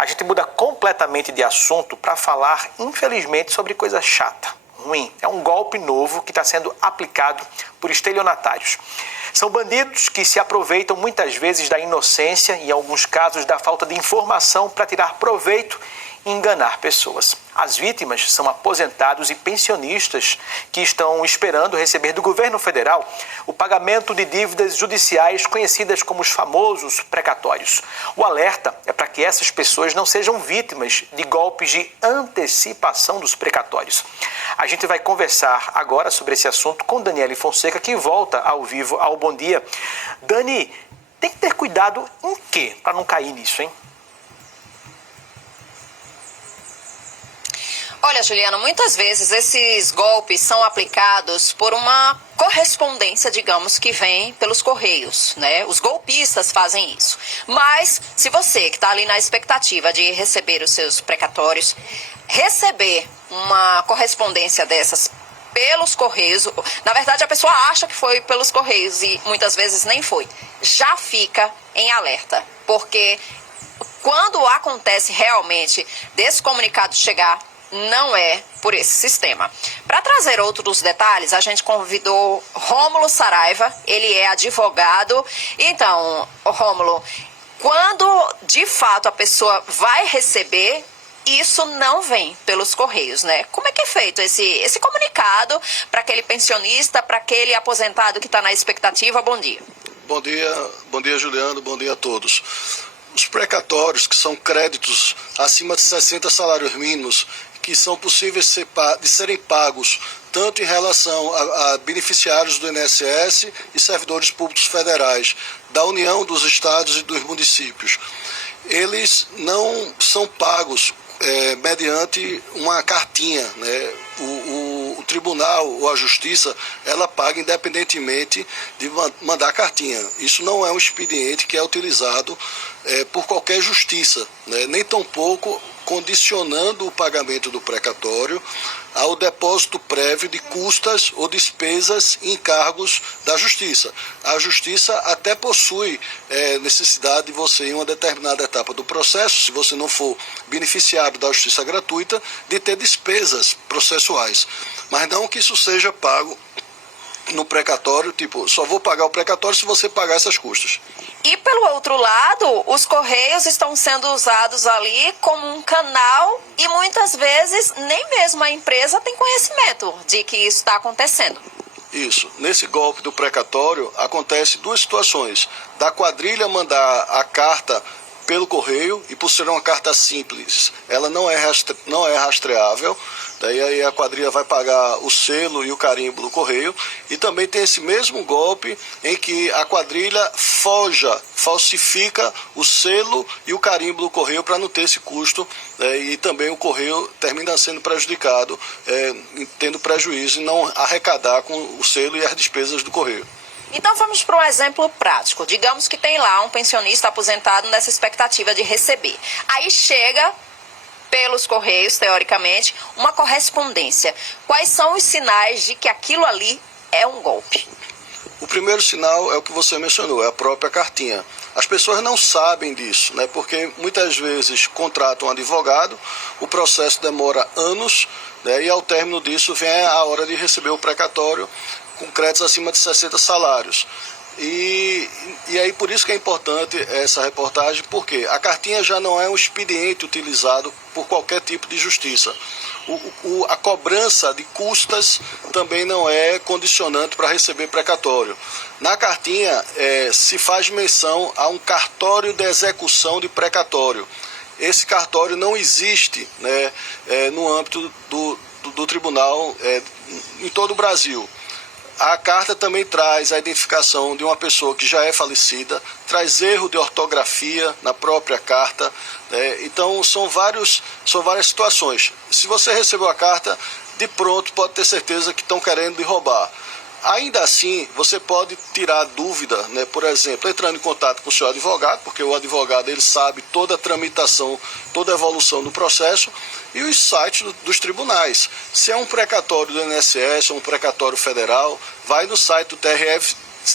A gente muda completamente de assunto para falar, infelizmente, sobre coisa chata, ruim. É um golpe novo que está sendo aplicado por estelionatários. São bandidos que se aproveitam muitas vezes da inocência e, em alguns casos, da falta de informação para tirar proveito e enganar pessoas. As vítimas são aposentados e pensionistas que estão esperando receber do governo federal o pagamento de dívidas judiciais conhecidas como os famosos precatórios. O alerta é para que essas pessoas não sejam vítimas de golpes de antecipação dos precatórios. A gente vai conversar agora sobre esse assunto com Daniele Fonseca, que volta ao vivo ao Bom Dia. Dani, tem que ter cuidado em quê para não cair nisso, hein? Olha, Juliana, muitas vezes esses golpes são aplicados por uma correspondência, digamos, que vem pelos correios, né? Os golpistas fazem isso. Mas, se você que está ali na expectativa de receber os seus precatórios, receber uma correspondência dessas pelos correios, na verdade a pessoa acha que foi pelos correios e muitas vezes nem foi, já fica em alerta, porque quando acontece realmente desse comunicado chegar, não é por esse sistema. Para trazer outros detalhes, a gente convidou Rômulo Saraiva, ele é advogado. Então, Rômulo, quando de fato a pessoa vai receber, isso não vem pelos correios, né? Como é que é feito esse comunicado para aquele pensionista, para aquele aposentado que está na expectativa? Bom dia. Bom dia, Juliano, bom dia a todos. Os precatórios, que são créditos acima de 60 salários mínimos, que são possíveis de serem pagos tanto em relação a beneficiários do INSS e servidores públicos federais, da União, dos estados e dos municípios. Eles não são pagos mediante uma cartinha, né? O tribunal ou a justiça, ela paga independentemente de mandar a cartinha. Isso não é um expediente que é utilizado por qualquer justiça, né? Nem tampouco condicionando o pagamento do precatório ao depósito prévio de custas ou despesas e encargos da Justiça. A Justiça até possui necessidade de você, em uma determinada etapa do processo, se você não for beneficiário da Justiça gratuita, de ter despesas processuais. Mas não que isso seja pago no precatório, tipo, só vou pagar o precatório se você pagar essas custas. E pelo outro lado, os correios estão sendo usados ali como um canal e muitas vezes nem mesmo a empresa tem conhecimento de que isso está acontecendo. Isso. Nesse golpe do precatório, acontece duas situações. Da quadrilha mandar a carta pelo correio, e por ser uma carta simples, ela não é rastreável, daí aí a quadrilha vai pagar o selo e o carimbo do correio, e também tem esse mesmo golpe em que a quadrilha falsifica o selo e o carimbo do correio para não ter esse custo, e também o correio termina sendo prejudicado, tendo prejuízo em não arrecadar com o selo e as despesas do correio. Então vamos para um exemplo prático. Digamos que tem lá um pensionista aposentado nessa expectativa de receber. Aí chega pelos correios, teoricamente, uma correspondência. Quais são os sinais de que aquilo ali é um golpe? O primeiro sinal é o que você mencionou, é a própria cartinha. As pessoas não sabem disso, né? Porque muitas vezes contratam um advogado, o processo demora anos, né? E ao término disso vem a hora de receber o precatório com créditos acima de 60 salários. E aí por isso que é importante essa reportagem, porque a cartinha já não é um expediente utilizado por qualquer tipo de justiça. A cobrança de custas também não é condicionante para receber precatório. Na cartinha se faz menção a um cartório de execução de precatório. Esse cartório não existe, né, no âmbito do tribunal em todo o Brasil. A carta também traz a identificação de uma pessoa que já é falecida, traz erro de ortografia na própria carta, então são várias situações. Se você recebeu a carta, de pronto pode ter certeza que estão querendo lhe roubar. Ainda assim, você pode tirar dúvida, né, por exemplo, entrando em contato com o seu advogado, porque o advogado ele sabe toda a tramitação, toda a evolução do processo, e os sites dos tribunais. Se é um precatório do INSS ou um precatório federal, vai no site do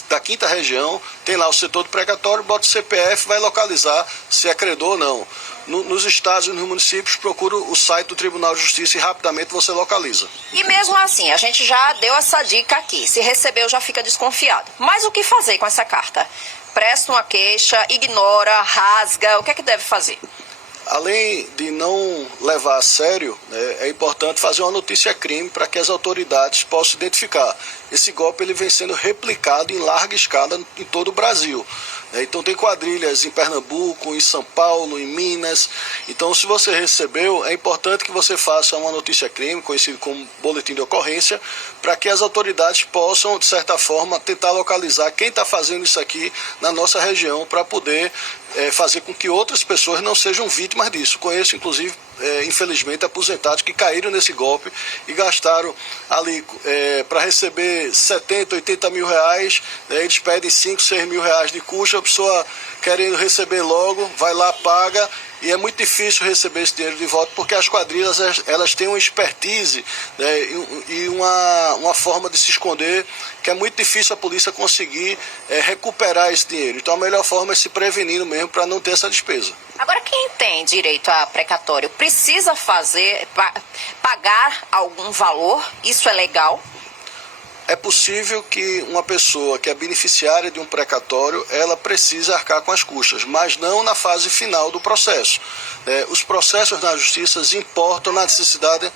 da 5ª região, tem lá o setor do precatório, bota o CPF, vai localizar se é credor ou não. Nos estados e nos municípios, procura o site do Tribunal de Justiça e rapidamente você localiza. E mesmo assim, a gente já deu essa dica aqui. Se recebeu, já fica desconfiado. Mas o que fazer com essa carta? Presta uma queixa, ignora, rasga, o que é que deve fazer? Além de não levar a sério, né, é importante fazer uma notícia-crime para que as autoridades possam identificar. Esse golpe ele vem sendo replicado em larga escala em todo o Brasil. Então tem quadrilhas em Pernambuco, em São Paulo, em Minas. Então se você recebeu, é importante que você faça uma notícia-crime, conhecido como boletim de ocorrência, para que as autoridades possam, de certa forma, tentar localizar quem está fazendo isso aqui na nossa região para poder fazer com que outras pessoas não sejam vítimas disso. Conheço, inclusive, infelizmente, aposentados que caíram nesse golpe e gastaram ali para receber 70, 80 mil reais, eles pedem 5, 6 mil reais de custo, a pessoa querendo receber logo, vai lá, paga, e é muito difícil receber esse dinheiro de volta porque as quadrilhas elas têm uma expertise, né, e uma forma de se esconder que é muito difícil a polícia conseguir recuperar esse dinheiro. Então a melhor forma é se prevenindo mesmo para não ter essa despesa. Agora, quem tem direito a precatório precisa pagar algum valor? Isso é legal? É possível que uma pessoa que é beneficiária de um precatório, ela precise arcar com as custas, mas não na fase final do processo. Os processos na justiça importam na necessidade,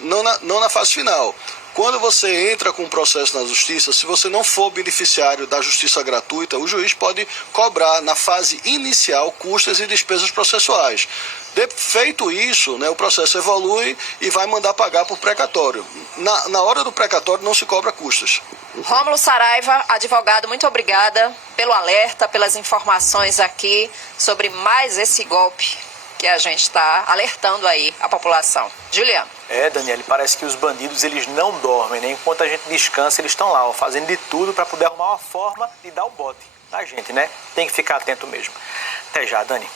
não na fase final. Quando você entra com um processo na justiça, se você não for beneficiário da justiça gratuita, o juiz pode cobrar na fase inicial custas e despesas processuais. Feito isso, o processo evolui e vai mandar pagar por precatório. Na hora do precatório não se cobra custas. Rômulo Saraiva, advogado, muito obrigada pelo alerta, pelas informações aqui sobre mais esse golpe que a gente está alertando aí a população. Juliano. Daniele, parece que os bandidos eles não dormem, né? Enquanto a gente descansa, eles estão lá, fazendo de tudo para poder arrumar uma forma de dar o bote na gente, né? Tem que ficar atento mesmo. Até já, Dani.